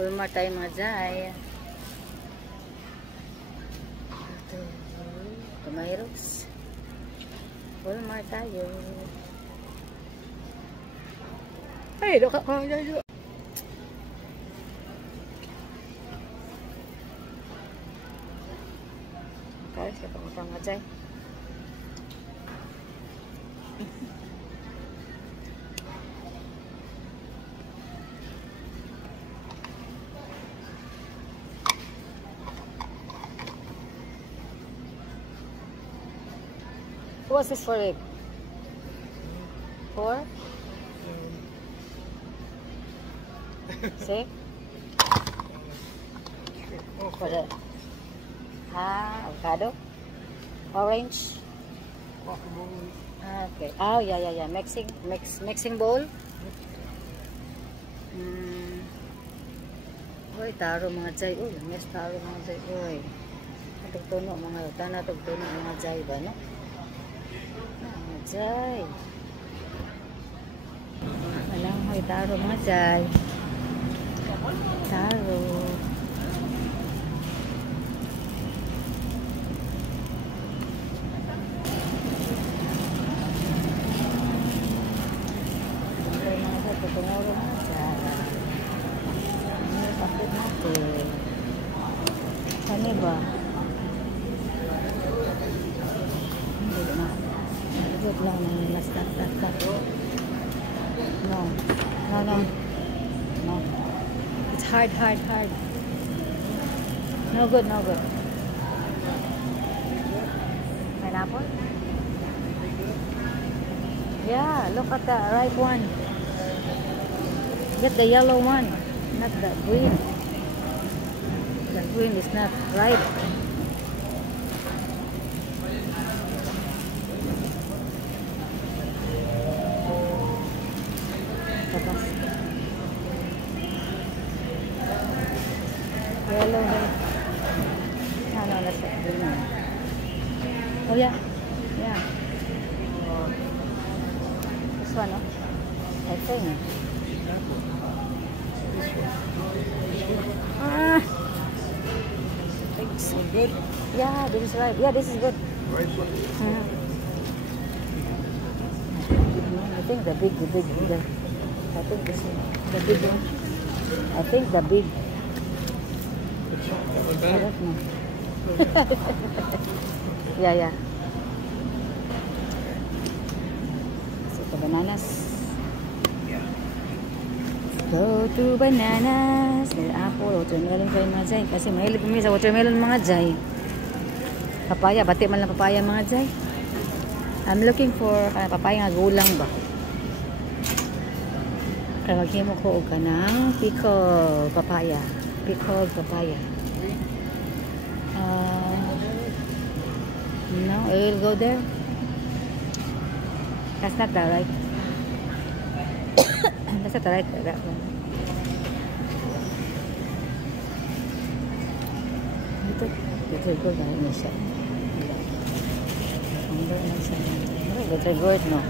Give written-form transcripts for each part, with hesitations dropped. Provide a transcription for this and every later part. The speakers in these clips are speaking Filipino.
Walmart tayo mga Jai. Tumayros. Walmart tayo. Ay, doon ka kaya. Kaya siya pang mga Jai. What's this for it? For? See? For the avocado? Orange? Okay. Oh, yeah. Mixing bowl? Uy, taro mga Jai. Uy, yes, taro mga Jai. Uy. Natugtuno mga ruta. Natugtuno mga Jai ba, no? Mga Jai. Alam mo, taro mga Jai. Taro. Tomorrow mga Jai. Ano kapit natin? Ano ba? Hindi na. Good lang na stop. No. It's hard. No good. Pineapple? Yeah, look at the ripe one. Get the yellow one, not the green. The green is not ripe. Yellow, right? No, that's the green one. Oh yeah. This one, I think. So good. Yeah, this is right. Yeah, this is good. Right. I think the big. I think this is the big one. I think the big. I don't know. Yeah. So the bananas. Go to bananas, apple, watermelon kayo mga Jai. Kasi mahilig kami sa watermelon mga Jai. Papaya, bati man lang papaya mga Jai. I'm looking for papaya nga gulang ba. Kaya maghimo ko og kanang pickled papaya. No, I will go there. That's not the right. That's not the right that one. Ito good na rin siya. Better good, no?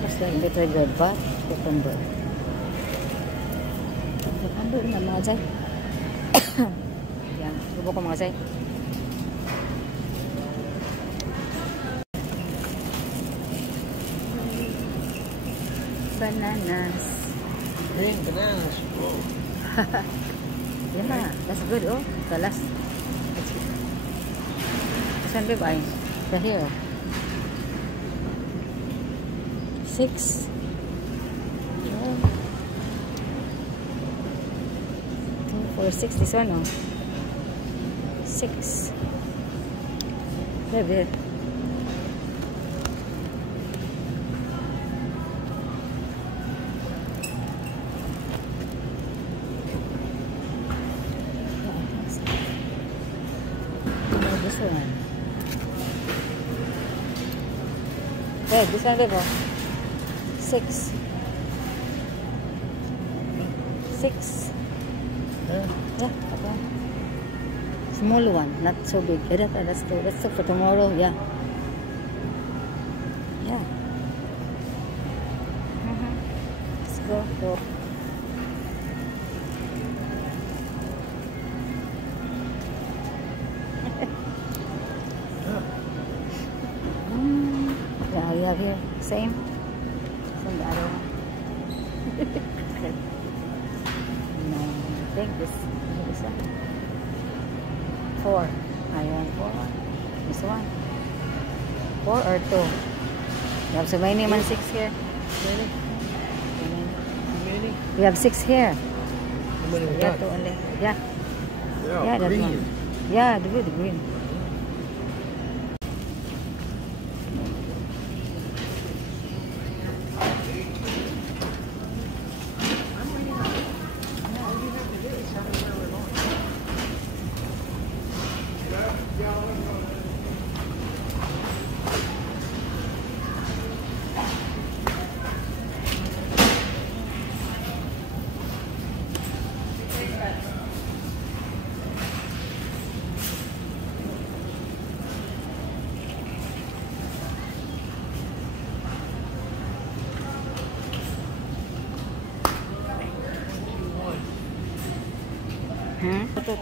Mas like better good, but cucumber. Cucumber na mga Jai. Yan, subo ko mga Jai. Bananas. Green bananas. Whoa. Yeah, that's good. Oh, the last. Saan ba ba? The here. 6. Yeah. 2, 4, 6. This one, oh. 6. There. This one. Hey, this one, babe. 6. 6. Yeah, okay. Small one, not so big. That's for tomorrow. Yeah. Let's go. have here? Same? Same the other one? No, I think this one. 4. Ayan, 4. This one. 4 or 2? You have so many man 6 here. Many? Many? We have 6 here. How many we Yeah, got? 2 only. Yeah. Yeah, Yeah, that green. one. Yeah, the green.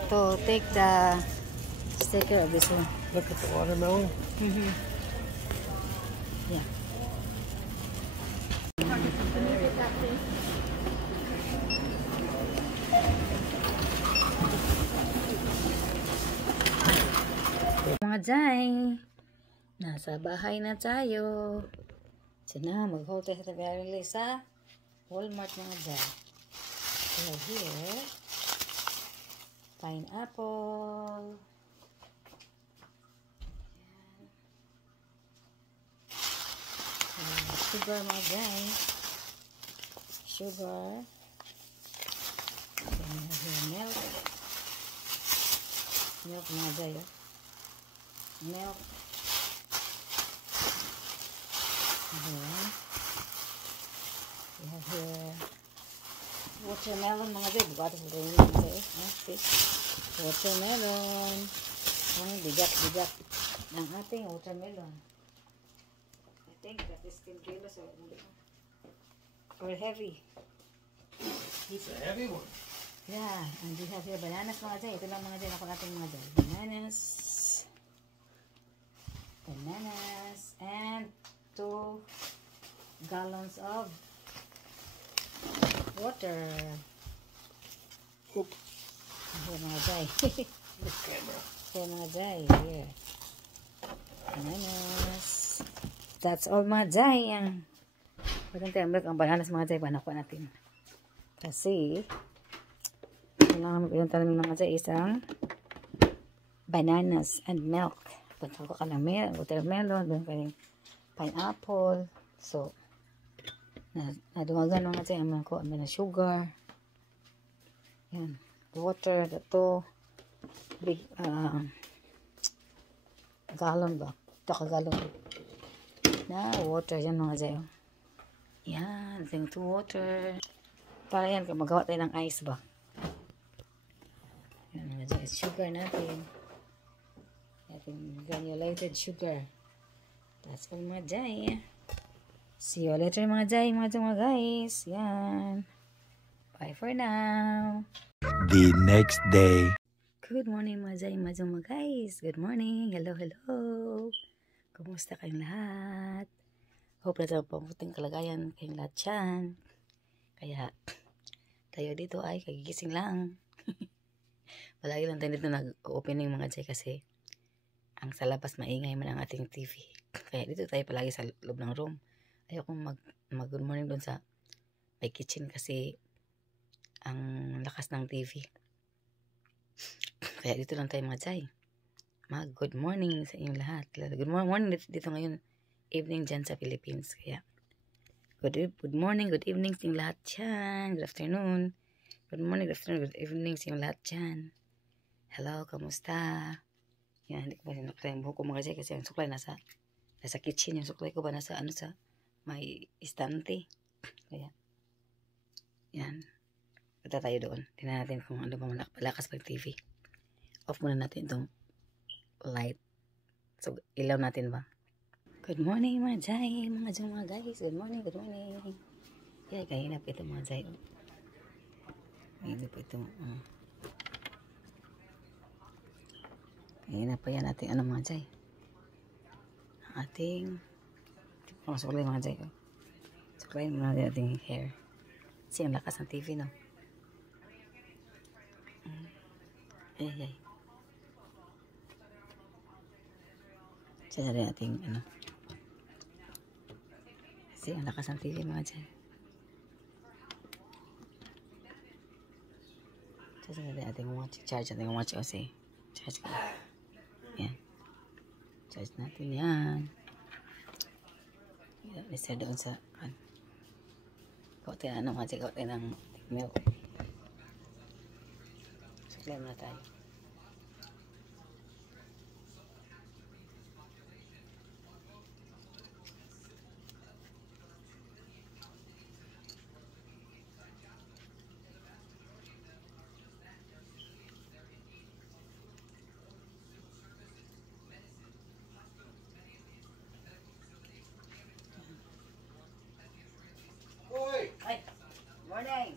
To take the sticker of this one. Look at the watermelon. Yeah. Mga Jai, nasa bahay na tayo. So na, mag-haul tayo sa tabi sa Walmart mga Jai. So here, pineapple. Sugar mga guys. Sugar. Then we have here milk. Milk mga guys. Milk. Then we have here watermelon mga guys. Buka ito sa rin mga guys. Watermelon. Ang bigat-bigat ng ating watermelon. I think that is 10 kilos or heavy. It's a heavy one. Yeah, and we have here bananas mga dyan. Ito lang mga dyan. Ako natin mga dyan. Bananas. Bananas. And 2 gallons of water. Oop. Here mga dyan. The camera. Here mga dyan. Here. Bananas. That's all mga dyan. Pagkang tayo ang bananas mga dyan. Panakuha natin. Kasi kailangan magpinunta namin mga dyan isang bananas and milk. Pagkako ka ng milk, watermelon, doon kayong pineapple. So, nadumagan mga dyan. Amin ko, amin na sugar. Yan. Water, ito. Big, gallon ba? Ito ka gallon. Na, water. Yan mga dyan. Yan. Ito water. Para yan, magawa tayo ng ice ba? Yan mga dyan. Sugar natin. Ating granulated sugar. That's all mga dyan. See you later mga dyan. Mga guys. Yan. Bye for now. The next day. Good morning mga dyan. Mga guys. Good morning. Hello, hello. Kumusta kayong lahat? Hope na sa pangputing kalagayan kayong lahat dyan. Kaya, tayo dito ay kagigising lang. Palagi lang tayo dito nag-opening mga dyan kasi ang sa labas maingay man ang ating TV. Kaya dito tayo palagi sa loob ng room. Ayokong mag-good morning doon sa may kitchen kasi ang lakas ng TV. Kaya dito lang tayo mga dyan. Mag-good morning sa inyong lahat. Good morning dito ngayon. Evening dyan sa Philippines. Kaya good morning, good evening sa inyong lahat dyan. Good afternoon. Good morning, good afternoon, good evening sa inyong lahat dyan. Hello, kamusta? Yan, hindi ko ba sinukla yung buhok ko mga dyan kasi yung suklay nasa kitchen. Yung suklay ko ba nasa may istante. Kaya, yan. Punta tayo doon. Tingnan natin kung ano ba malakas pag TV. Off muna natin itong light. So, ilaw natin ba? Good morning mga Jai. Mga guys. Good morning, good morning. Kaya kahinap ito mga Jai. Kahinap ito. Kahinap pa yan ating mga Jai. Ating Suklay mga Jay. Suklay mo na ating hair. Kasi ang lakas ng TV, no? Ay. Siya rin ating, ano. Kasi ang lakas ng TV, mga Jay. Siya rin ating watch. Charge ating watch kasi. Charge ka. Yan. Charge natin yan. Lisa doon sa kautin na mga Jay. Kautin ng milk. Suklay muna tayo. Oi! Ay, morning.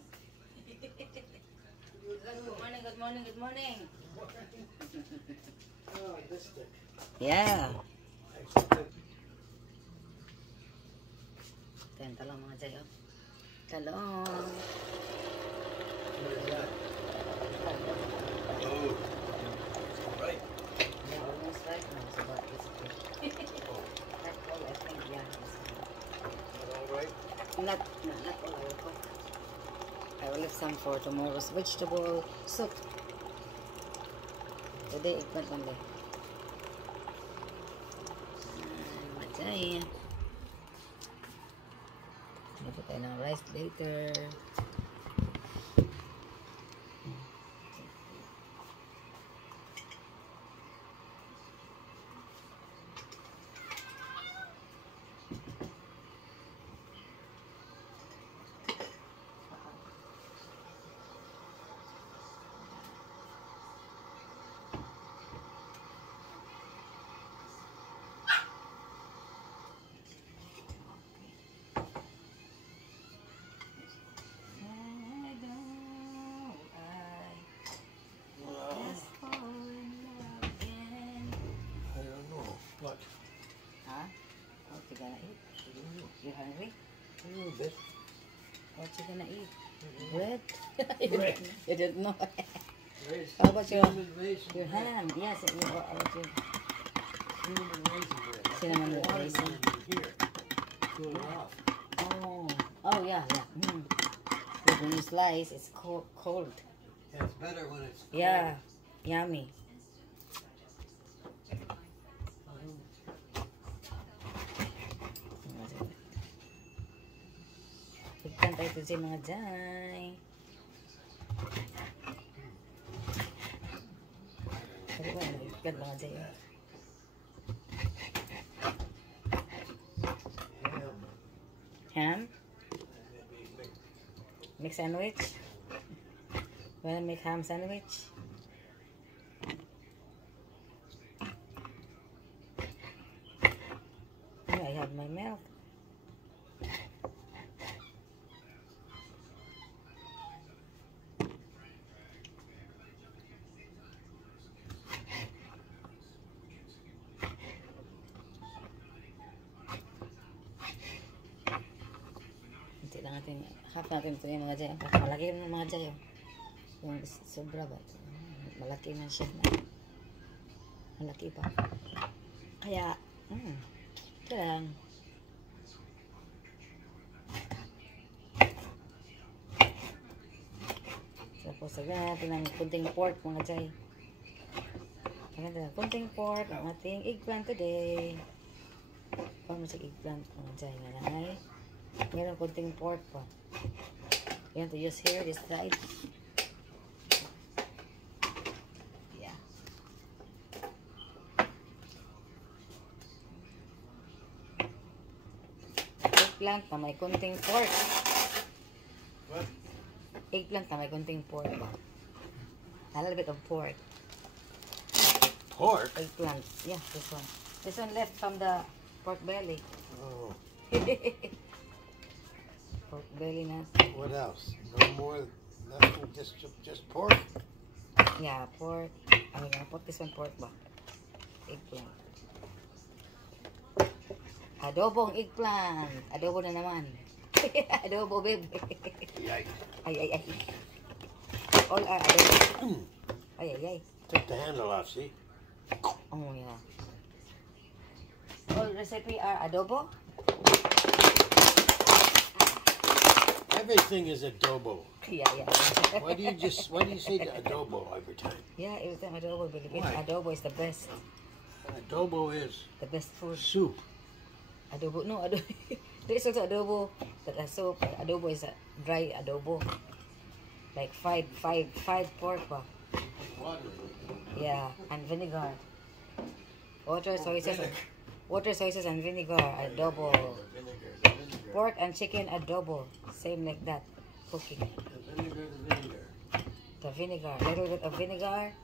Good morning. Oh, this stick. Yeah. Ayan, talong mga Jay, oh. Talong. Where's that? Oh. Right. Yeah, almost right now. So, but it's okay. Not all, I think, yeah. Is that all right? Not all, I will cook. I will leave some for tomorrow's vegetable soup. Today, eggplant only. Matay. Luto tayo ng rice later. What? Huh? What you gonna eat? You hungry? A little bit. What you gonna eat? Bread? Bread. You didn't know. Raisin. How about your Raisin bread. ham? Yes, what about your Cinnamon raisin bread. Cinnamon Watermelon raisin. Here. Cool it off. Oh yeah. But when you slice, it's cold. Yeah, it's better when it's cold. Yeah, yummy. Tignan tayo ito sa mga Jay. Sabi ba, tignan mga Jay. Ham? Make sandwich? Wanna make ham sandwich? Oh, I have my milk. Half natin ito yung mga Jay. Malaki yung mga Jay. Yung sobra ba? Malaki na siya. Malaki pa. Kaya, ito lang. Tapos, sabihin natin ng kunting pork mga Jay. Kunting pork ang ating eggplant today. Paano sa eggplant mga Jay? Nanay. Meron kunting pork pa. You want to use here, this side. Yeah. Eggplant na may kunting pork. What? Eggplant na may kunting pork ba? A little bit of pork. Pork? Eggplant. Yeah, this one. This one left from the pork belly. Oh. Pork belly na. What else? No more, nothing, just pork? Yeah, pork. I'm gonna put this one pork ba? Eggplant. Adobong eggplant. Adobo na naman. Adobo, babe. Yikes. Ay. All are adobo. Ay. Took the handle off, see? Oh, yeah. All recipe are adobo. Everything is adobo. Yeah. Why do you say the adobo every time? Yeah, every time adobo. Why? Adobo is the best. Adobo is The best food. soup. Adobo, no, adobo. There's also adobo that are soup. Adobo is a dry adobo. Like fried pork ba? Yeah, and vinegar. Water, soy sauce, and vinegar. Adobo. Pork and chicken adobo. Same like that. Cooking. The vinegar. Little bit of vinegar.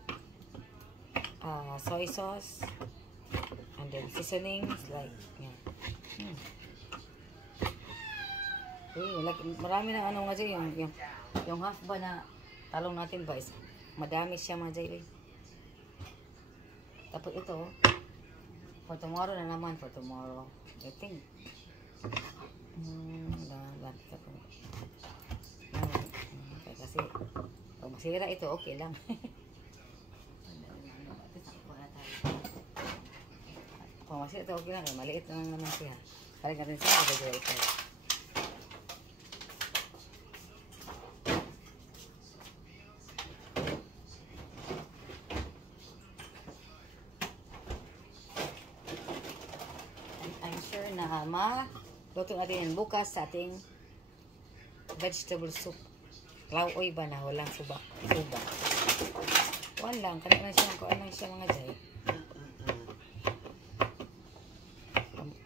Soy sauce. And then seasonings like, yeah. Like, marami na ano nga dyan, yung half ba na talong natin ba is madami siya mga dyan. Tapos ito, for tomorrow na naman, for tomorrow. I think, kasi, pag masira ito, okay lang. Kung masira ito, okay lang. Maliit na lang naman siya. Kaya natin siya, magagawa ito. I'm sure na luto natin yan bukas sa ating vegetable soup. Lauoy ba na walang suba. Kuan lang, kanina lang siya mga jay.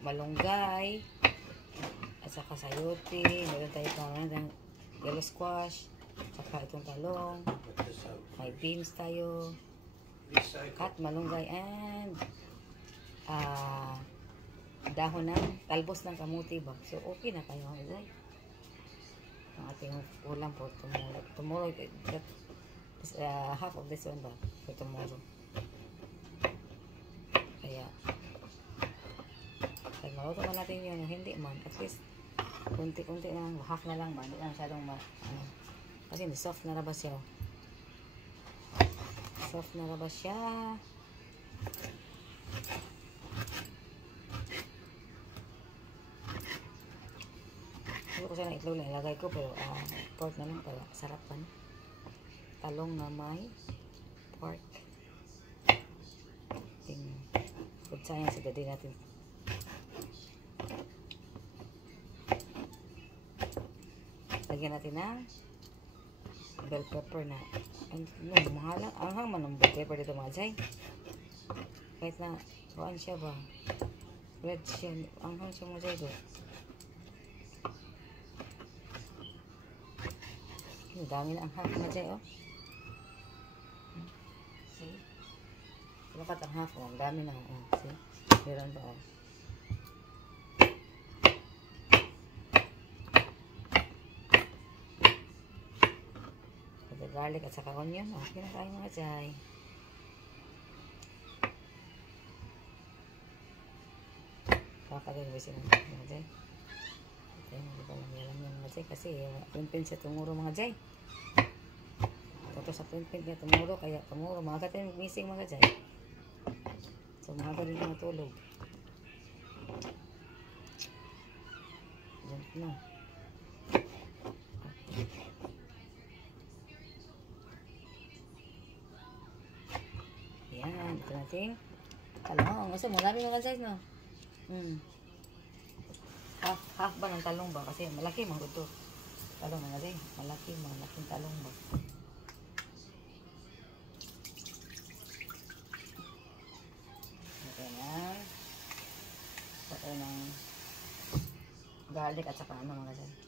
Malunggay at saka sayote, meron tayo ng yellow squash, saka itong talong, may beans tayo, cut, malunggay, and dahon ng talbos ng kamuti ba. So okay na kayo mga jay. Ang ating ulam po tomorrow that is, half of this one ba for tomorrow. Kaya pag maluto man natin yun, hindi man at least kunti-kunti na lang, half na lang ba, hindi lang masyadong kasi soft na rabas siya, hindi ko sana itlog lang ilagay ko, pero pork na lang para sarapan. Talong na may pork, food science din natin. Lagyan natin ng bell pepper na. Mahal lang. Anghang man ang bell pepper dito mga jay. Kahit na, kuhaan siya ba? Red siya. Anghang siya mga jay doon. Ang dami na anghang mga jay, oh. See? Dapat ang half, oh. Ang dami na, oh. See? Meron ba, oh. Garlic at saka onion. Okay na tayo mga jay. Kakagawin sila mga jay. Okay, hindi pa lang yalam yung mga jay. Kasi pinpin siya tumuro mga jay. Toto sa pinpin niya tumuro. Kaya tumuro. Mga katin missing mga jay. So mga ka rin matulog. Diyan na. Yan, ito natin. Talong. Gusto mo, marami mga size, no? Half ba ng talong ba? Kasi malaki mga ito. Talong na natin. Malaking talong ba? Okay na. Ito ng garlic at saka ano mga size.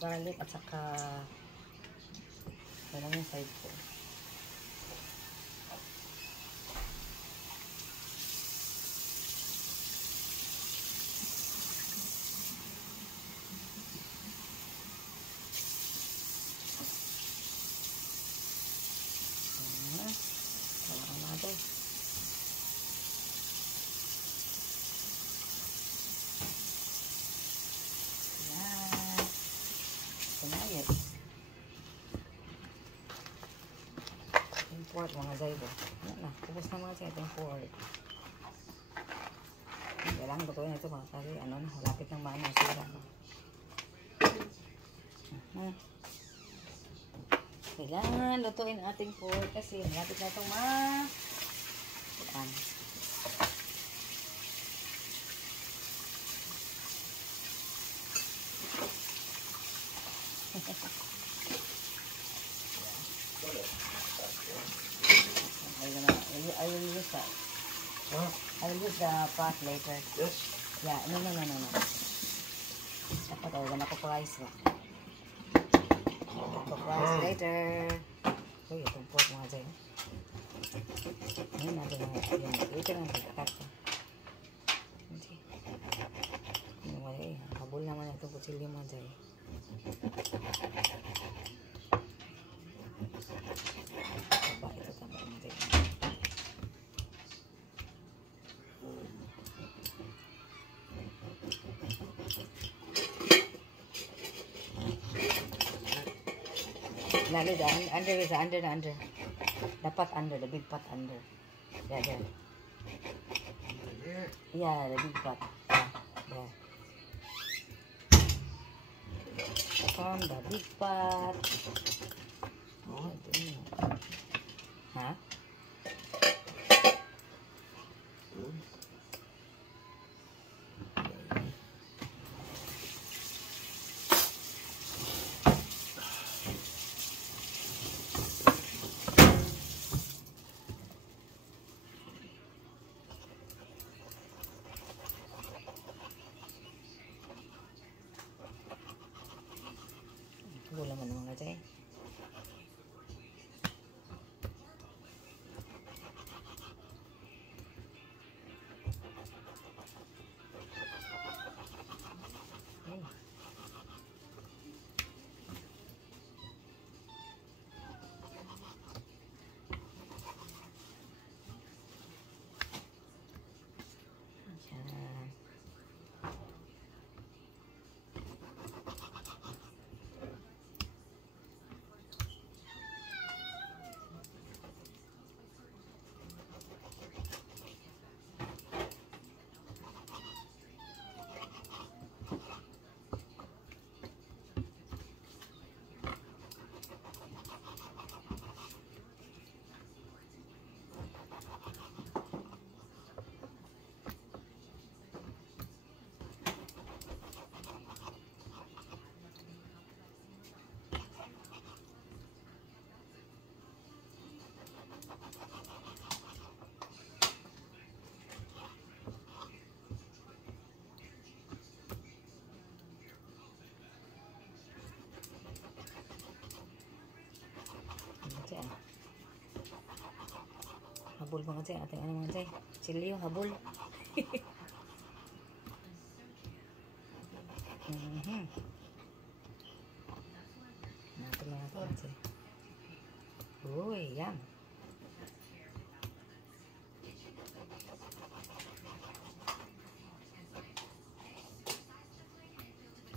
Garlic at saka ito lang yung side ko. pork mga jay ba. Ano na, tapos na mga jay itong pork. Kailangan lutuin ito ba? Kasi ano na, lapit ng maano sila. Kailangan lutuin ating pork kasi lapit na itong I will use that. Huh? I will use the pot later. Yes? Yeah, no. Dapat ako gonna cook-rice ba? Cook-rice later. Uy, itong pork mga dyan. Ngayon natin mga yun. Ito lang pagkakat ko. Hindi. Ano wala eh. Habol naman itong kutsilyo mga dyan. Ito tama mga dyan. Lalo under. Dapat under, the big pot under. Yeah, there. Yeah, the big pot. Yeah, there. From the big pot. Oh, huh? Gula man mga jay. Habol mga jay, ating ano mga jay, chili yung habol. Natin mga jay. Uy, yan.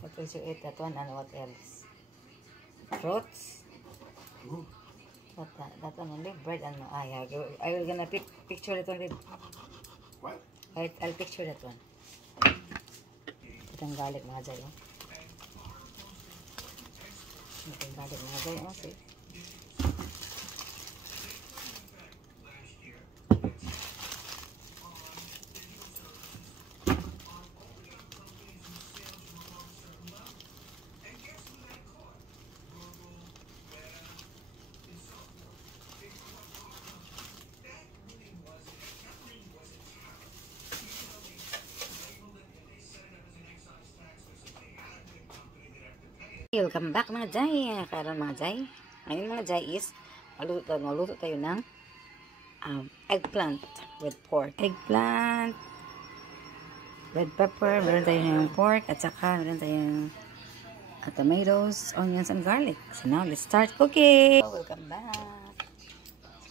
What else you eat? That one and what else? Fruits? That one only? Bread and yeah. I will gonna picture that one with. What? I'll picture that one. Itong garlic mga jay, oh. Itong garlic mga jay, oh. See? Welcome back mga jay. Karon mga jay. Ngayon mga jay is maluto tayo ng eggplant with pork. Eggplant, red pepper, meron tayo ng pork, at saka meron tayong tomatoes, onions, and garlic. So now let's start cooking. Welcome back.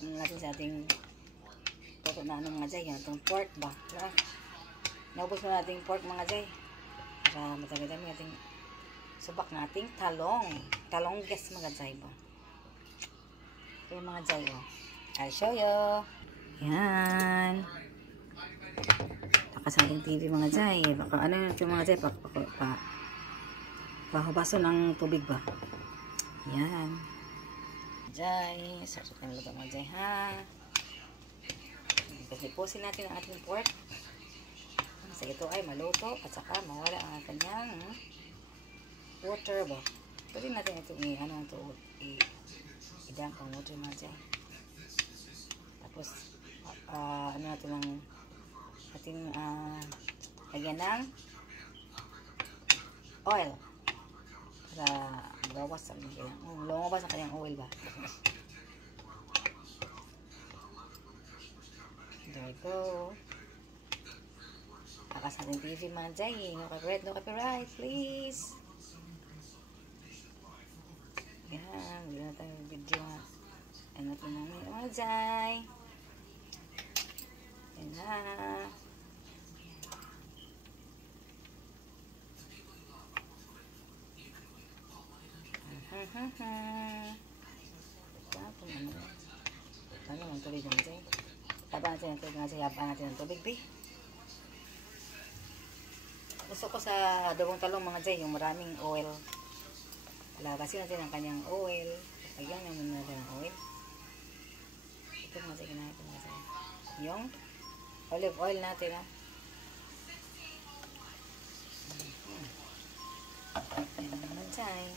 Sunod natin sa ating toto na mga jay. Itong pork ba? Naubos na natin pork mga jay. Para matami-tami ating subak nating talong. Talong gas mga jay ba. Ito yung mga jay, oh. I'll show you. Yan. Nakasaling TV mga Jay. Baka ano yung mga Jay? Pahubaso ng tubig ba? Yan. Jay. Sasok na luto mga Jay ha. Pagnipusin natin ang ating pork. Sa ito ay maluto at saka mawala ang kanyang water ba. Pwede natin ito i-dump ang water mga Jay. Tapos ano natin ang ating lagyan ng oil para lumabas ang kanyang oil ba. There we go. Takas natin TV mga Jay. No copyright, please. Yan, hindi na tayo video. Ano ito namin mga Jay. Yan na. Ano ang tubig mga Jay? Taba natin ang tubig mga Jay. Haba natin ang tubig, B. Gusto ko sa adobong talong mga Jay, yung maraming oil. Lagasin natin ang kanyang oil. Lagyan naman natin ang oil. Ito mga Jay, kinahin ko mga Jay. Yung olive oil natin ha. Yan mga Jay.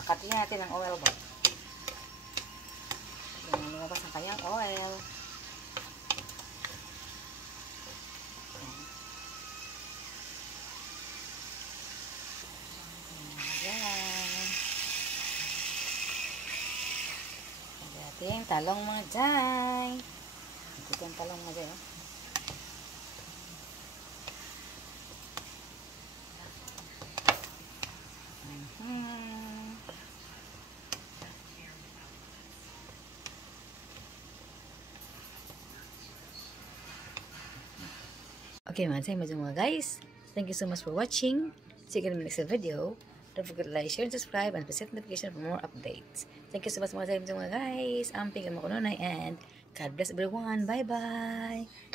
Pakatin natin ang oil ba. Lumabas ang kanyang oil. Ating talong mga Jay. Ito yung talong mga Jay. Okay mga Jay, mga guys. Thank you so much for watching. See you again in the next video. Don't forget to like, share, and subscribe, and set notification for more updates. Thank you so much mga guys. I'm Pink and God bless everyone. Bye-bye.